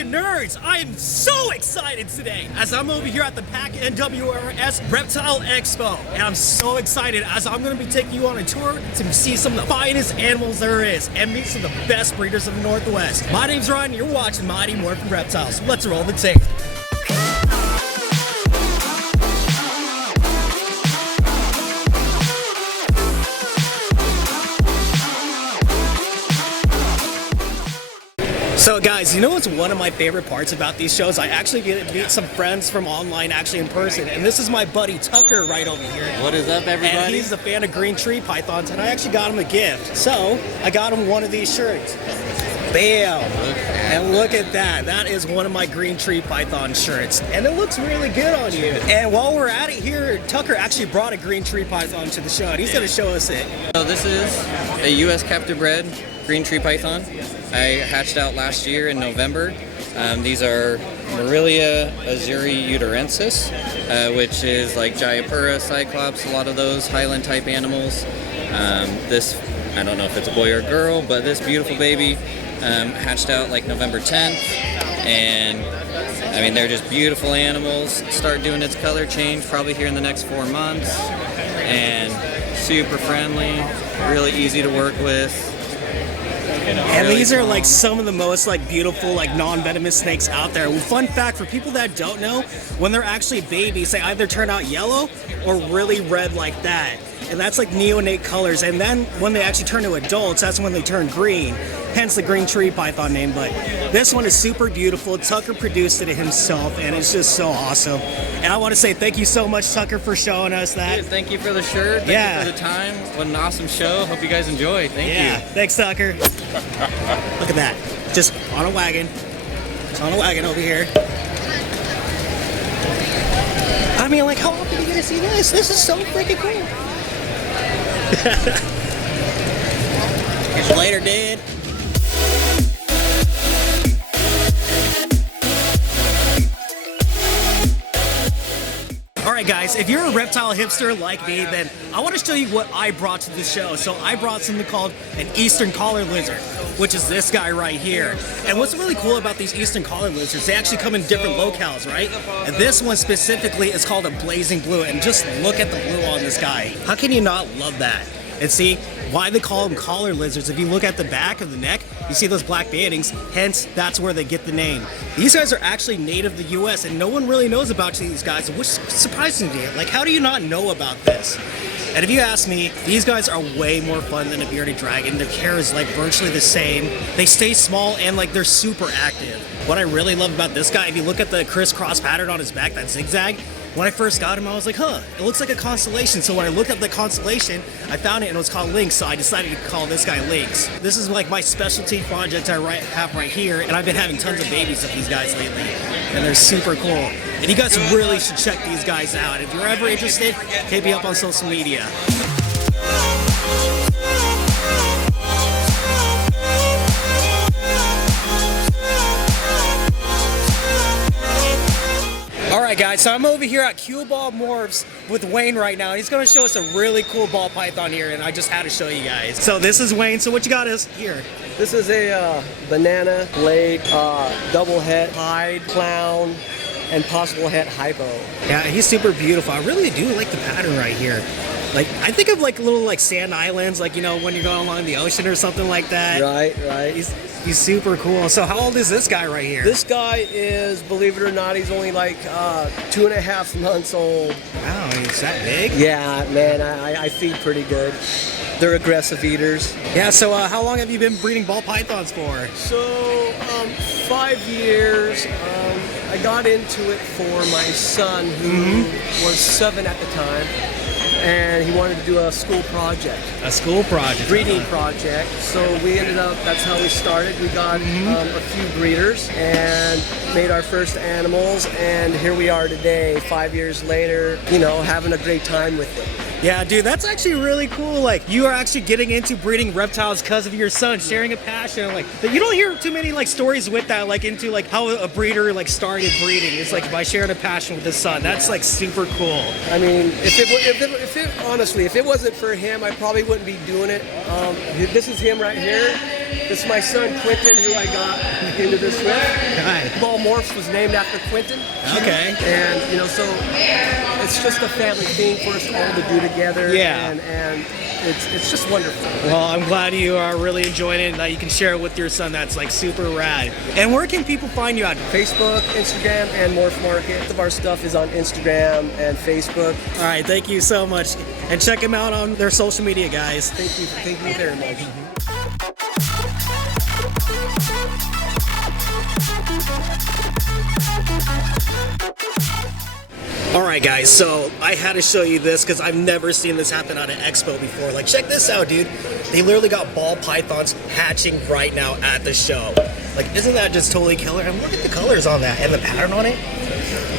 and nerds, I am so excited today as I'm over here at the PACNWRS Reptile Expo, and I'm so excited as I'm going to be taking you on a tour to see some of the finest animals there is and meet some of the best breeders of the Northwest. My name's Ryan, you're watching Mighty Morphin Reptiles. Let's roll the tape. So guys, you know what's one of my favorite parts about these shows? I actually get to meet some friends from online actually in person, and this is my buddy Tucker right over here. What is up, everybody? And he's a fan of green tree pythons, and I actually got him a gift. So I got him one of these shirts. Bam! And look at that. That is one of my green tree python shirts, and it looks really good on you. And while we're at it here, Tucker actually brought a green tree python to the show, and he's going to show us it. So this is a U.S. captive bred green tree python. I hatched out last year in November. These are Marilia azuri uterensis, which is like Jayapura, Cyclops, a lot of those highland type animals. This, I don't know if it's a boy or a girl, but this beautiful baby hatched out like November 10th. And I mean, they're just beautiful animals. Start doing its color change probably here in the next 4 months. And super friendly, really easy to work with. And really these are like some of the most like beautiful like non-venomous snakes out there. Well, fun fact for people that don't know, when they're actually babies, they either turn out yellow or really red like that. And that's like neonate colors. And then when they actually turn to adults, that's when they turn green. Hence the green tree python name. But this one is super beautiful. Tucker produced it himself, and it's just so awesome. And I want to say thank you so much, Tucker, for showing us that. Dude, thank you for the shirt. Thank you for the time. What an awesome show. Hope you guys enjoy. Thank you. Thanks, Tucker. Look at that. Just on a wagon. It's on a wagon over here. I mean, like, how often are you going to see this? This is so freaking cool. Catch you later, dude. Alright guys, if you're a reptile hipster like me, then I want to show you what I brought to the show. So I brought something called an eastern collar lizard, which is this guy right here. And what's really cool about these eastern collar lizards, they actually come in different locales, right? And this one specifically is called a blazing blue, and just look at the blue on this guy. How can you not love that? And see, why they call them collar lizards, if you look at the back of the neck, you see those black bandings, hence that's where they get the name. These guys are actually native to the US, and no one really knows about these guys, which is surprising to me. Like, how do you not know about this? And if you ask me, these guys are way more fun than a bearded dragon. Their hair is like virtually the same. They stay small and like they're super active. What I really love about this guy, if you look at the crisscross pattern on his back, that zigzag, when I first got him, I was like, huh, it looks like a constellation. So when I looked up the constellation, I found it and it was called Lynx, so I decided to call this guy Lynx. This is like my specialty project I have right here, and I've been having tons of babies of these guys lately, and they're super cool. And you guys really should check these guys out. If you're ever interested, hit me up on social media. Alright guys, so I'm over here at PACNWRS with Wayne right now, and he's going to show us a really cool ball python here, and I just had to show you guys. So this is Wayne, so what you got is here? This is a banana, blade, double head, hide, clown, and possible head hypo. Yeah, he's super beautiful. I really do like the pattern right here. Like, I think of like little like sand islands, like, you know, when you're going along the ocean or something like that. Right, right. He's super cool. So how old is this guy right here? This guy is, believe it or not, he's only like 2.5 months old. Wow, he's that big? Yeah, man, I feed pretty good. They're aggressive eaters. Yeah, so how long have you been breeding ball pythons for? So, 5 years. I got into it for my son, who was 7 at the time. And he wanted to do a school project. A school project? Breeding project. So we ended up, that's how we started. We got a few breeders and made our first animals. And here we are today, 5 years later, you know, having a great time with it. Yeah, dude, that's actually really cool. Like, you are actually getting into breeding reptiles because of your son, sharing a passion. Like, you don't hear too many like stories with that, like into like how a breeder like started breeding. It's like by sharing a passion with his son. That's like super cool. I mean, honestly, if it wasn't for him, I probably wouldn't be doing it. This is him right here. This is my son Quentin, who I got into this with. Hi. PACNWRS was named after Quentin. Okay. And, you know, so it's just a family thing for us all to do together. Yeah. And it's just wonderful. Well, I'm glad you are really enjoying it and that you can share it with your son. That's like super rad. And where can people find you at? Facebook, Instagram, and Morph Market. Most of our stuff is on Instagram and Facebook. All right, thank you so much. And check them out on their social media, guys. Thank you very much. All right, guys, so I had to show you this because I've never seen this happen at an expo before. Like, check this out, dude. They literally got ball pythons hatching right now at the show. Like, isn't that just totally killer? And look at the colors on that and the pattern on it.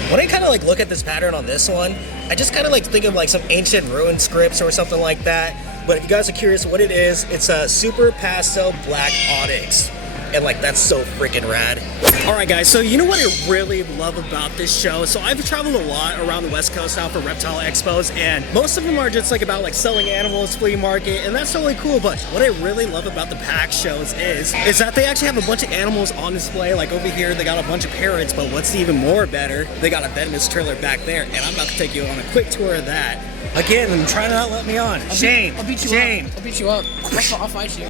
When I kind of like look at this pattern on this one, I just kind of like think of like some ancient rune scripts or something like that. But if you guys are curious what it is, it's a super pastel black onyx. And like, that's so freaking rad. All right, guys, so you know what I really love about this show? So I've traveled a lot around the West Coast now for Reptile Expos, and most of them are just like about like selling animals, flea market, and that's totally cool. But what I really love about the PAC shows is that they actually have a bunch of animals on display. Like over here, they got a bunch of parrots, but what's even more better, they got a venomous trailer back there, and I'm about to take you on a quick tour of that. Again, try to not let me on. Shame. I'll beat you Shame. up. I'll beat you up. I'll fight you.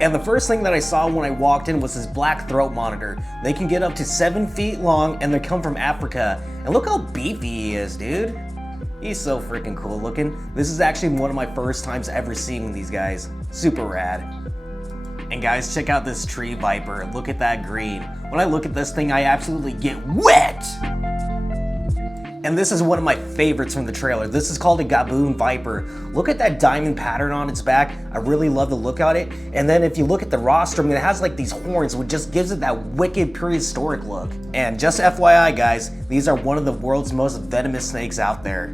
And the first thing that I saw when I walked in was this black throat monitor. They can get up to 7 feet long and they come from Africa. And look how beefy he is, dude. He's so freaking cool looking. This is actually one of my first times ever seeing these guys. Super rad. And guys, check out this tree viper. Look at that green. When I look at this thing, I absolutely get wet. And this is one of my favorites from the trailer. This is called a gaboon viper. Look at that diamond pattern on its back. I really love the look at it. And then if you look at the rostrum, it has like these horns, which just gives it that wicked prehistoric look. And just FYI guys, these are one of the world's most venomous snakes out there.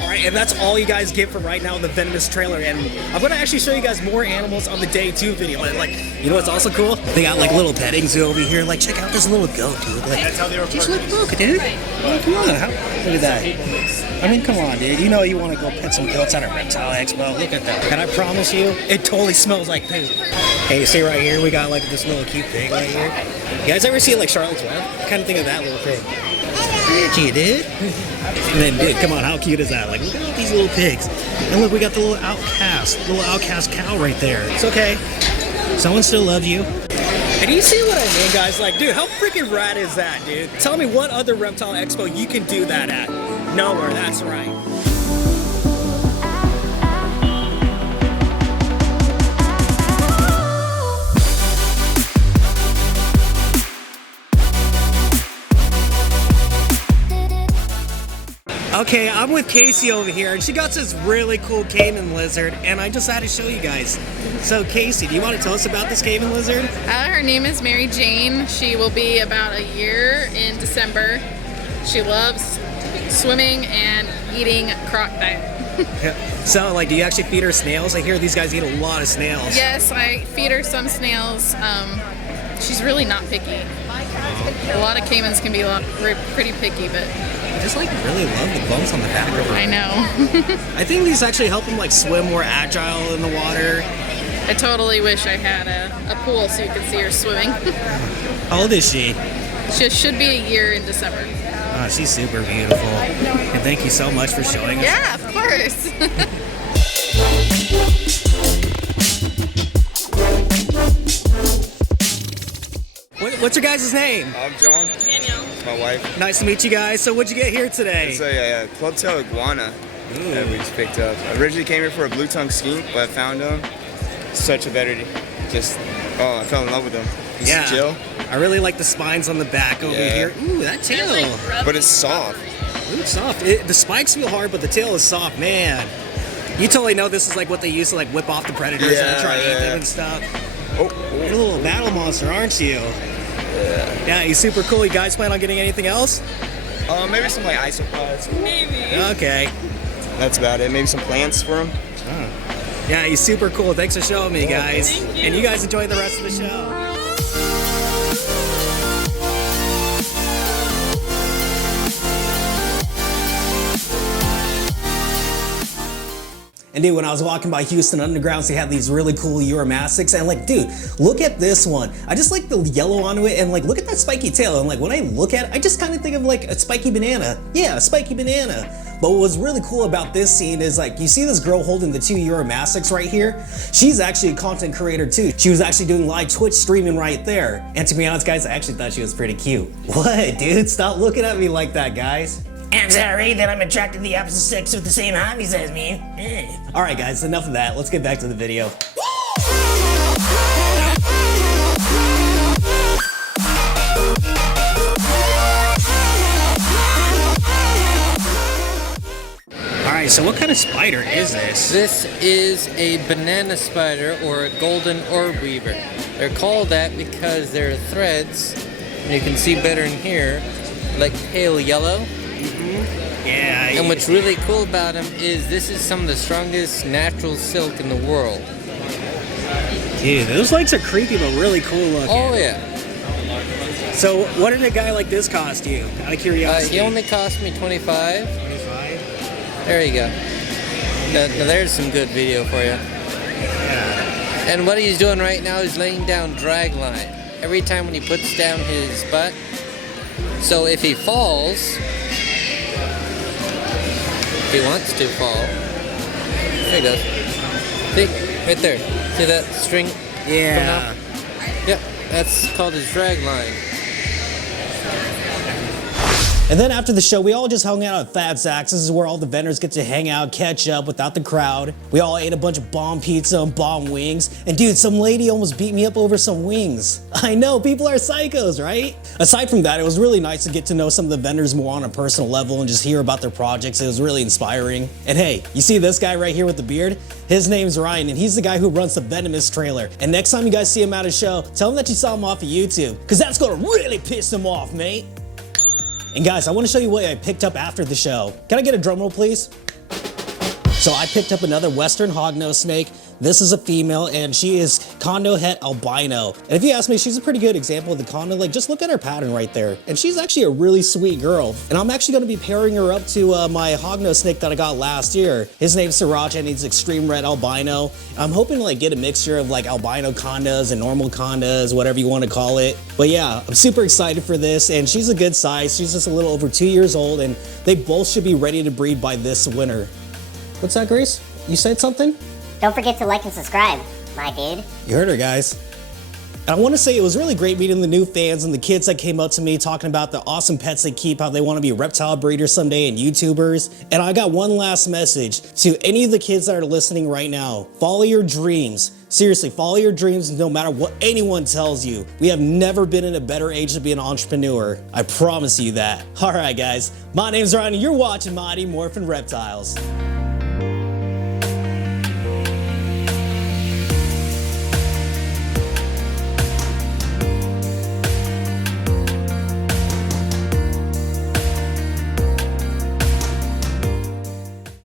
All right, and that's all you guys get for right now in the venomous trailer. And I'm gonna actually show you guys more animals on the day 2 video. And like, you know what's also cool? They got like little petting zoo over here. Like, check out this little goat, dude. Like, just look, dude. Oh, come on, look at that. I mean, come on, dude. You know you want to go pet some goats at a Reptile Expo. Look at that. And I promise you, it totally smells like poop. Hey, you see right here, we got like this little cute pig right here. You guys ever see like Charlotte's Web? I kind of think of that little pig. Cute, dude. And then, dude, come on, how cute is that? Like, look at all these little pigs. And look, we got the little outcast cow right there. It's okay. Someone still loves you. And you see what I mean, guys? Like, dude, how freaking rad is that, dude? Tell me what other Reptile Expo you can do that at. Nowhere, that's right. Okay, I'm with Casey over here, and she got this really cool caiman lizard, and I just had to show you guys. So, Casey, do you want to tell us about this caiman lizard? Her name is Mary Jane. She will be about a year in December. She loves swimming and eating crocodile. So, like, do you actually feed her snails? I hear these guys eat a lot of snails. Yes, I feed her some snails. She's really not picky. A lot of caimans can be pretty picky, but I just like really love the bumps on the back of her. I know. I think these actually help them like swim more agile in the water. I totally wish I had a pool so you could see her swimming. How old is she? She should be a year in December. Oh, she's super beautiful. And thank you so much for showing us. Yeah, of course. What's your guys' name? I'm John. Danielle. It's my wife. Nice to meet you guys. So what'd you get here today? It's a club-tail iguana that we just picked up. I originally came here for a blue-tongue skink, but I found him. Such a better, I fell in love with him. He's chill. I really like the spines on the back over here. Ooh, that tail. But it's soft. Ooh, it's soft. The spikes feel hard, but the tail is soft, man. You totally know this is like what they use to like whip off the predators and try to eat them and stuff. You're a little battle monster, aren't you? Yeah, he's super cool. You guys plan on getting anything else? Maybe some like isopods. Maybe. Okay. That's about it. Maybe some plants for him. Yeah, he's super cool. Thanks for showing me, guys. Thank you. And you guys enjoy the rest of the show. And dude, when I was walking by Houston Undergrounds, they had these really cool Uramastics, and like, dude, look at this one. I just like the yellow onto it, and like, look at that spiky tail. And like, when I look at it, I just kind of think of like a spiky banana. Yeah, a spiky banana. But what was really cool about this scene is like, you see this girl holding the two Uramastics right here? She's actually a content creator too. She was actually doing live Twitch streaming right there. And to be honest, guys, I actually thought she was pretty cute. What, dude? Stop looking at me like that, guys. I'm sorry that I'm attracted to the opposite sex with the same hobbies as me. All right, guys, enough of that. Let's get back to the video. All right, so what kind of spider is this? This is a banana spider or a golden orb weaver. They're called that because their threads, and you can see better in here, like pale yellow. Yeah. And what's really cool about them is this is some of the strongest natural silk in the world. Dude, those legs are creepy but really cool looking. Oh yeah. So what did a guy like this cost you? Out of curiosity. He only cost me 25. 25? There you go. Now there's some good video for you. Yeah. And what he's doing right now is laying down drag line. Every time when he puts down his butt. So if he falls, if he wants to fall, there he goes. See, right there. See that string? Yeah. Yep, that's called his drag line. And then after the show, we all just hung out at Fat Zach's. This is where all the vendors get to hang out, catch up without the crowd. We all ate a bunch of bomb pizza and bomb wings. And dude, some lady almost beat me up over some wings. I know, people are psychos, right? Aside from that, it was really nice to get to know some of the vendors more on a personal level and just hear about their projects. It was really inspiring. And hey, you see this guy right here with the beard? His name's Ryan, and he's the guy who runs the Venomous trailer. And next time you guys see him at a show, tell him that you saw him off of YouTube, because that's gonna really piss him off, mate. And guys, I want to show you what I picked up after the show. Can I get a drum roll, please? So I picked up another Western hognose snake. This is a female, and she is Condo Het albino. And if you ask me, she's a pretty good example of the Condo. Like, just look at her pattern right there. And she's actually a really sweet girl. And I'm actually going to be pairing her up to my hognose snake that I got last year. His name's Sriracha, and he's extreme red albino. I'm hoping to like get a mixture of like albino condas and normal condas, whatever you want to call it. But yeah, I'm super excited for this, and she's a good size. She's just a little over 2 years old, and they both should be ready to breed by this winter. What's that, Grace? You said something? Don't forget to like and subscribe, my dude. You heard her, guys. And I want to say it was really great meeting the new fans and the kids that came up to me talking about the awesome pets they keep, how they want to be reptile breeders someday and YouTubers. And I got one last message to any of the kids that are listening right now. Follow your dreams. Seriously, follow your dreams no matter what anyone tells you. We have never been in a better age to be an entrepreneur. I promise you that. All right, guys. My name's Ryan, and you're watching Mighty Morphin Reptiles.